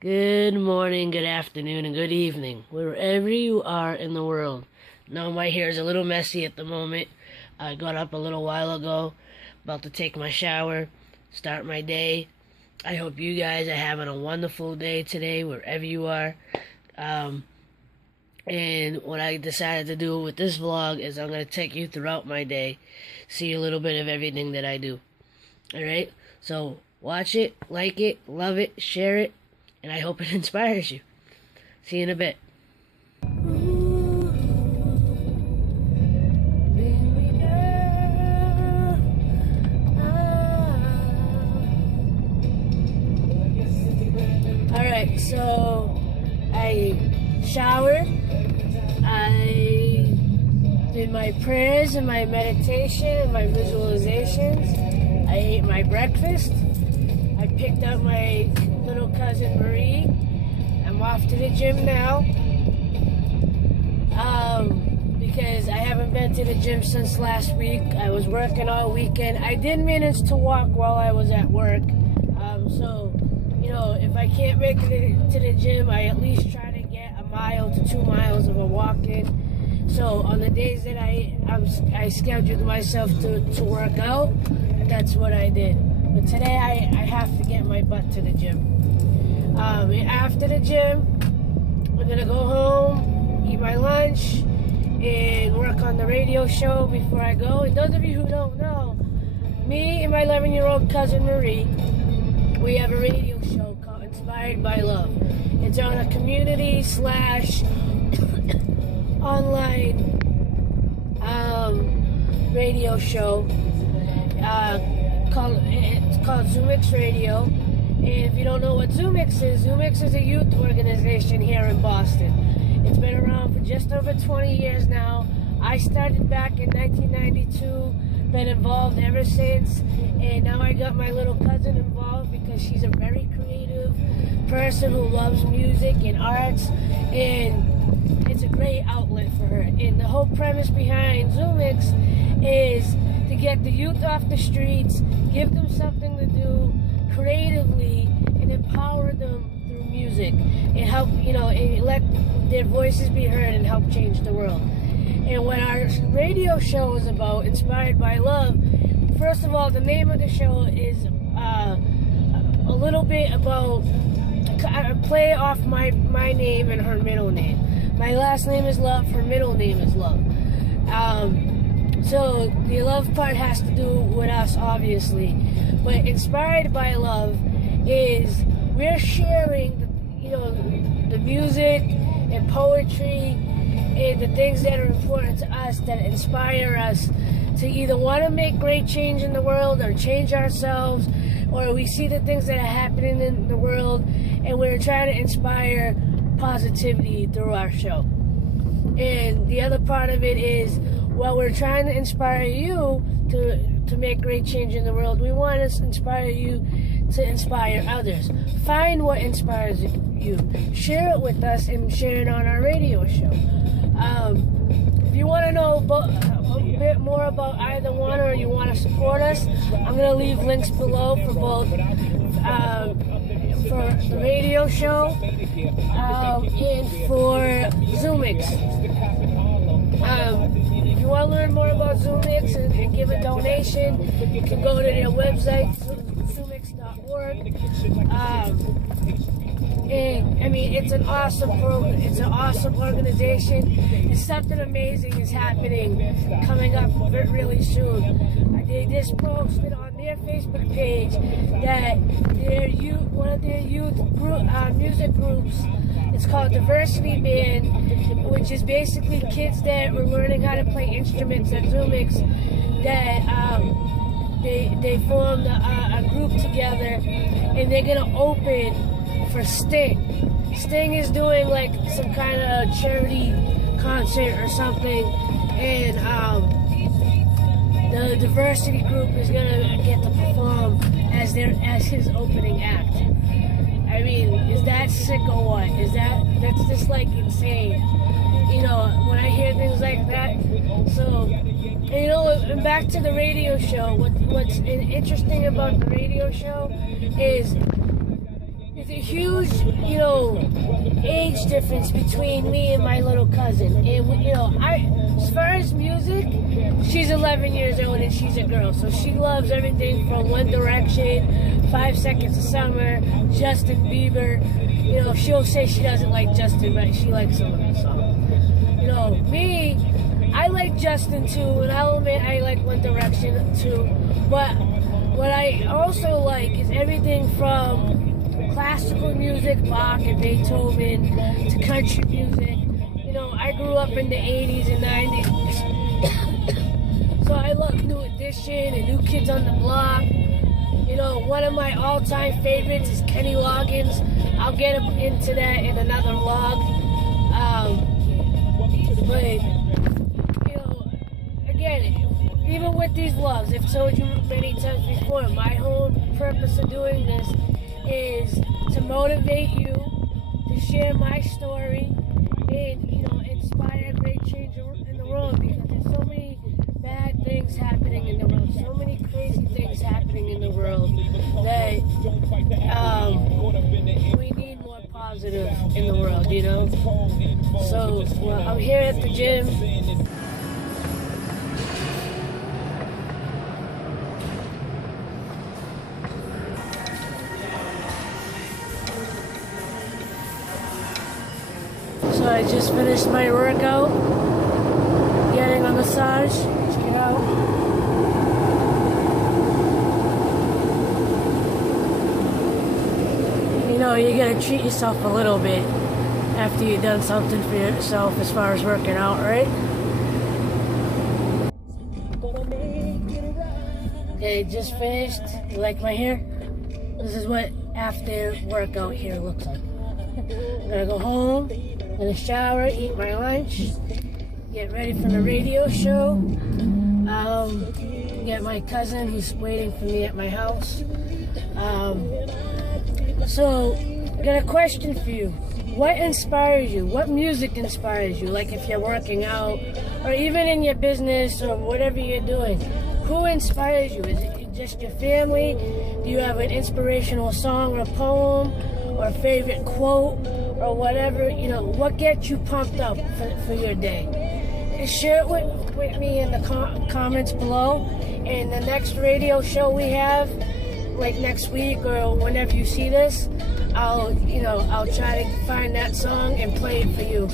Good morning, good afternoon, and good evening, wherever you are in the world. Now my hair is a little messy at the moment. I got up a little while ago, about to take my shower, start my day. I hope you guys are having a wonderful day today, wherever you are. And what I decided to do with this vlog is I'm going to take you throughout my day, see a little bit of everything that I do. Alright, so watch it, like it, love it, share it, and I hope it inspires you. See you in a bit. Alright, so I showered, I did my prayers and my meditation and my visualizations, I ate my breakfast, I picked up my little cousin Marie. I'm off to the gym now because I haven't been to the gym since last week. I was working all weekend. I did manage to walk while I was at work, so you know, if I can't make it to the gym, I at least try to get 1 mile to 2 miles of a walk in. So on the days that I scheduled myself to work out, that's what I did. But today I have to get my butt to the gym. After the gym, I'm gonna go home, eat my lunch, and work on the radio show before I go. And those of you who don't know, me and my 11-year-old cousin Marie, we have a radio show called Inspired by Love. It's on a community / online radio show. It's called Zumix Radio. And if you don't know what Zumix is a youth organization here in Boston. It's been around for just over 20 years now. I started back in 1992, been involved ever since, and now I got my little cousin involved because she's a very creative person who loves music and arts, and it's a great outlet for her. And the whole premise behind Zumix is to get the youth off the streets, give them something to do creatively, and empower them through music, and help, and let their voices be heard and help change the world. And what our radio show is about, Inspired by Love, first of all, the name of the show is a little bit about, I play off my name and her middle name. My last name is Love, her middle name is Love. So the love part has to do with us, obviously. But Inspired by Love is we're sharing, the music and poetry and the things that are important to us, that inspire us to either want to make great change in the world or change ourselves, or we see the things that are happening in the world and we're trying to inspire positivity through our show. And the other part of it is, while we're trying to inspire you to make great change in the world, we want to inspire you to inspire others. Find what inspires you, share it with us, and share it on our radio show. If you want to know a bit more about either one, or you want to support us, I'm going to leave links below for both, for the radio show and for Zumix. If you want to learn more about Zumix and give a donation, you can go to their website, zumix.org. And I mean, it's an awesome program. It's an awesome organization. And something amazing is happening coming up really soon. They just posted on their Facebook page that one of their youth music groups, it's called Diversity Band, which is basically kids that were learning how to play instruments at Zumix, that they formed a group together, and they're gonna open for Sting. Sting is doing like some kind of charity concert or something, and the diversity group is gonna get to perform as his opening act. I mean, is that sick or what? That's just like insane. When I hear things like that. So, and back to the radio show. What's interesting about the radio show is a huge, age difference between me and my little cousin. And, as far as music, she's 11 years old and she's a girl. So she loves everything from One Direction, 5 Seconds of Summer, Justin Bieber. She'll say she doesn't like Justin, but she likes some of his songs. Me, I like Justin too, and I'll admit I like One Direction too. But what I also like is everything from classical music, Bach and Beethoven, to country music. I grew up in the 80s and 90s, so I love New Edition and New Kids on the Block. One of my all-time favorites is Kenny Loggins. I'll get into that in another vlog. But, again, even with these vlogs, I've told you many times before, my whole purpose of doing this is to motivate you, to share my story, and, inspire great change in the world, because there's so many bad things happening in the world, so many crazy things happening in the world, that we need more positive in the world, So, I'm here at the gym. So I just finished my workout, getting a massage. Check it out. You gotta treat yourself a little bit after you've done something for yourself as far as working out, right? Okay, just finished. You like my hair? This is what after workout hair looks like. I'm gonna go home, gonna shower, eat my lunch, get ready for the radio show, get my cousin who's waiting for me at my house. So, I got a question for you. What inspires you? What music inspires you? Like if you're working out, or even in your business, or whatever you're doing. Who inspires you? Is it just your family? Do you have an inspirational song or poem, or a favorite quote, or whatever? What gets you pumped up for your day? And share it with me in the comments below. And the next radio show we have, like next week or whenever you see this, I'll try to find that song and play it for you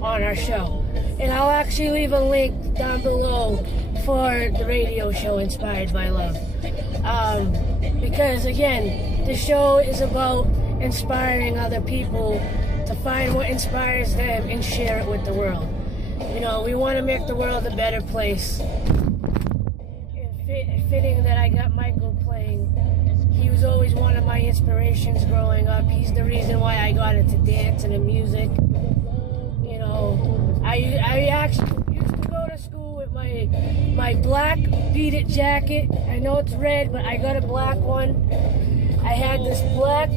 on our show. And I'll actually leave a link down below for the radio show Inspired by Love. Because again, the show is about inspiring other people to find what inspires them and share it with the world. We want to make the world a better place. And fitting that I got Michael playing. He was always one of my inspirations growing up. He's the reason why I got into dance and the music. I actually used to go to school with my black Beat It jacket. I know it's red, but I got a black one. I had this black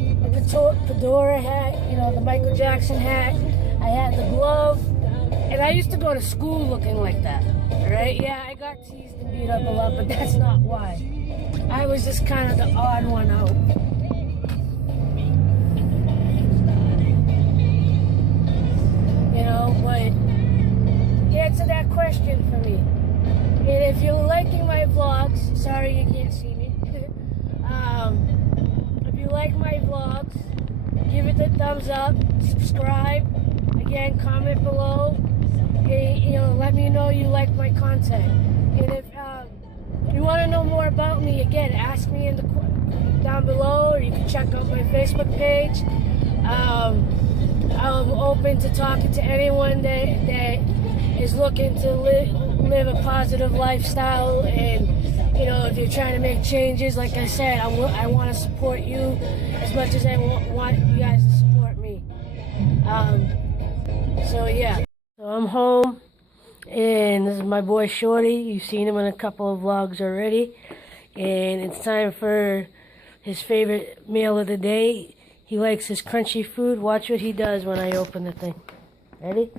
fedora hat, the Michael Jackson hat. I had the glove. And I used to go to school looking like that, right? Yeah, I got teased and beat up a lot, but that's not why. I was just kind of the odd one out. But answer that question for me. And if you're liking my vlogs, sorry you can't see me. If you like my vlogs, give it the thumbs up, subscribe, again, comment below, and, let me know you like my content. And if you want to know more about me, again, ask me down below, or you can check out my Facebook page. I'm open to talking to anyone that is looking to live a positive lifestyle, and if you're trying to make changes, like I said, I want to support you as much as I want you guys to support me. So yeah, so I'm home, and this is my boy Shorty. You've seen him in a couple of vlogs already, and it's time for his favorite meal of the day. He likes his crunchy food. Watch what he does when I open the thing. Ready?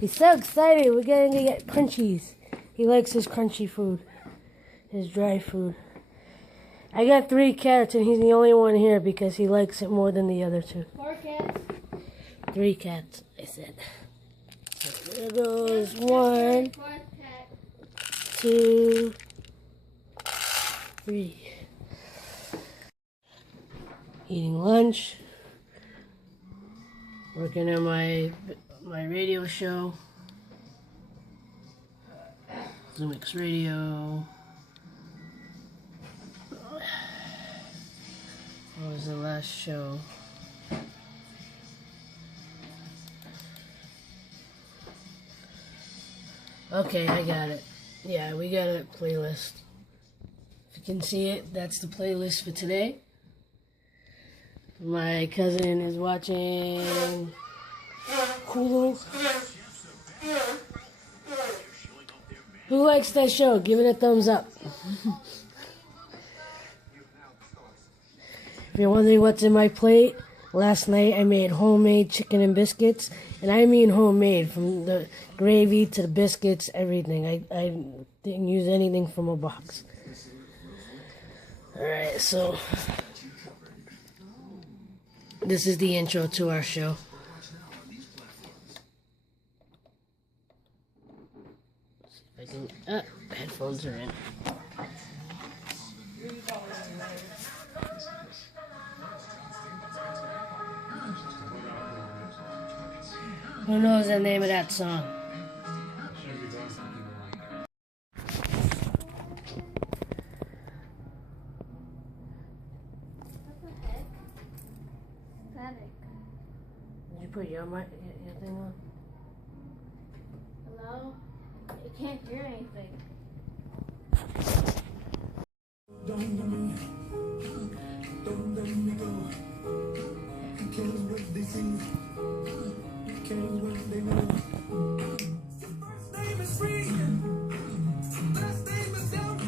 He's so excited. We're going to get crunchies. He likes his crunchy food, his dry food. I got 3 cats, and he's the only one here because he likes it more than the other 2. 4 cats? 3 cats, I said. So there goes 1, 2, 3. Eating lunch. Working on my radio show. Zumix Radio. What was the last show? Okay, I got it. Yeah, we got a playlist. If you can see it, that's the playlist for today. My cousin is watching Hulu. Who likes that show? Give it a thumbs up. If you're wondering what's in my plate, last night I made homemade chicken and biscuits. And I mean homemade, from the gravy to the biscuits, everything. I didn't use anything from a box. Alright, so this is the intro to our show. See if I can, headphones are in. Who knows the name of that song? What the heck? Static. Did you put your thing on? Hello? You can't hear anything. Don't let me go. Care what they see. Care what they know. First name is free. Last name is down.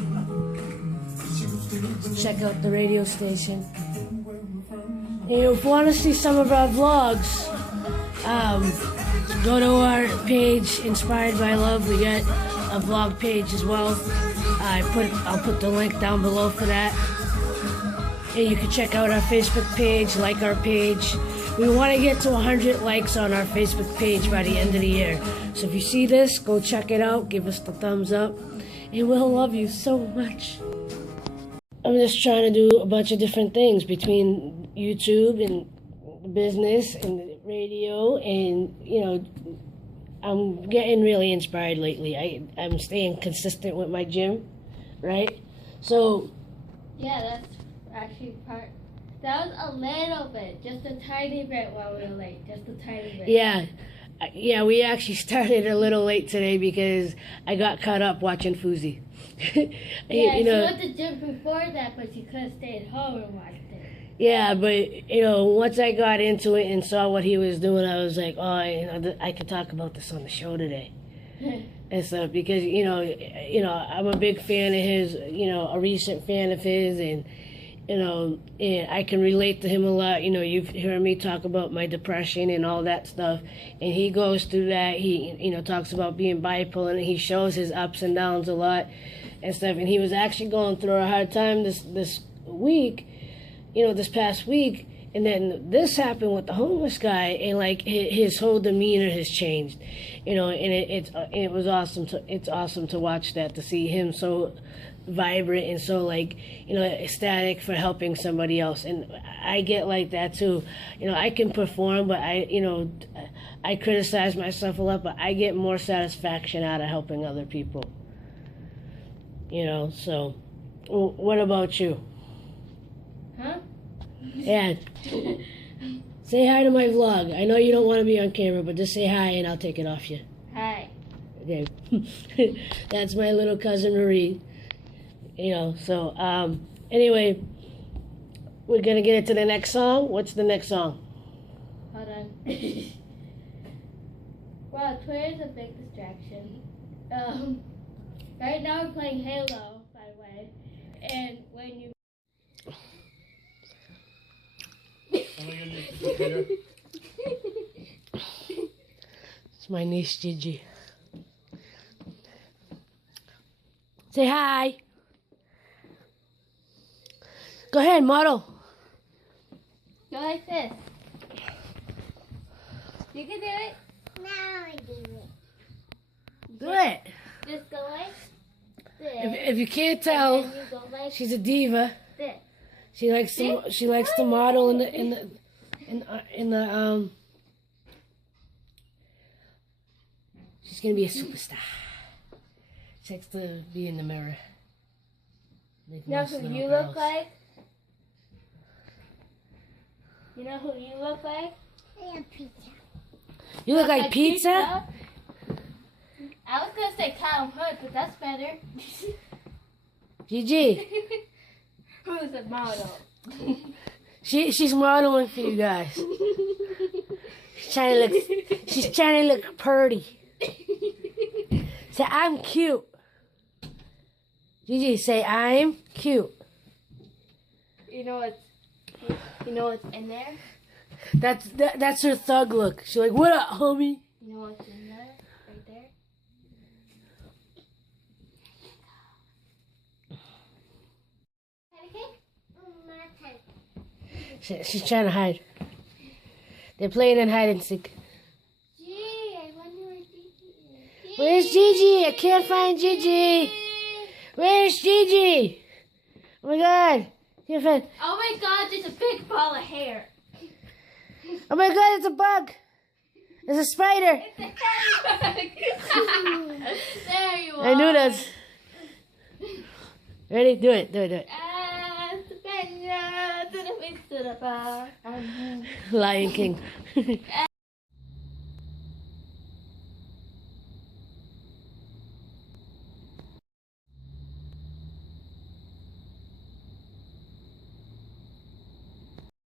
Check out the radio station. And if you want to see some of our vlogs, go to our page, Inspired by Love. We got a vlog page as well. I'll put the link down below for that. And you can check out our Facebook page, like our page. We want to get to 100 likes on our Facebook page by the end of the year. So if you see this, go check it out, give us the thumbs up, and we'll love you so much. I'm just trying to do a bunch of different things between YouTube and business and the radio, and I'm getting really inspired lately. I'm staying consistent with my gym, right? So Yeah, that's actually part. That was a little bit, just a tiny bit while we were late, just a tiny bit. Yeah, we actually started a little late today because I got caught up watching Fuzi. Yeah, she went to the gym before that, but she could have stayed home and watched it. Yeah, but once I got into it and saw what he was doing, I was like, oh, I could talk about this on the show today. And stuff, because I'm a big fan of his, a recent fan of his, and and I can relate to him a lot. You've heard me talk about my depression and all that stuff, and he goes through that. He talks about being bipolar, and he shows his ups and downs a lot and stuff. And he was actually going through a hard time this week, this past week. And then this happened with the homeless guy, and like his whole demeanor has changed, and it was awesome. It's awesome to watch that, to see him so vibrant and so ecstatic for helping somebody else. And I get like that too. I can perform, but I criticize myself a lot, but I get more satisfaction out of helping other people. So what about you? Huh? Yeah. Say hi to my vlog. I know you don't want to be on camera, but just say hi and I'll take it off you. Hi. Okay. That's my little cousin Marie. Anyway, we're going to get into the next song. What's the next song? Hold on. Wow, Twitter's a big distraction. Right now we're playing Halo, by the way. And when you... It's my niece Gigi. Say hi. Go ahead, model. Go like this. You can do it. Now I do it. Do it. Just go like this. If you can't tell, And then you go like she's a diva. this. She likes to model in the. She's gonna be a superstar. She likes to be in the mirror. Like You know most who little you girls. look like? You know who you look like? I have pizza. You look like pizza? I was gonna say Callum Hood, but that's better. Gigi, Who's a model? she's modeling for you guys. She's trying to look pretty. Say I'm cute. Gigi, say I'm cute. You know what's in there? That's her thug look. She's like, what up, homie? You know what's in there? Right there. My turn. She's trying to hide. They're playing in hide and seek. Gee, I wonder where Gigi is. Where's Gigi? I can't find Gigi. Where's Gigi? Oh my god. Can't find. Oh my god, there's a big ball of hair. Oh my god, it's a bug. It's a spider. There you are. I knew that. Ready? Do it. Lion King.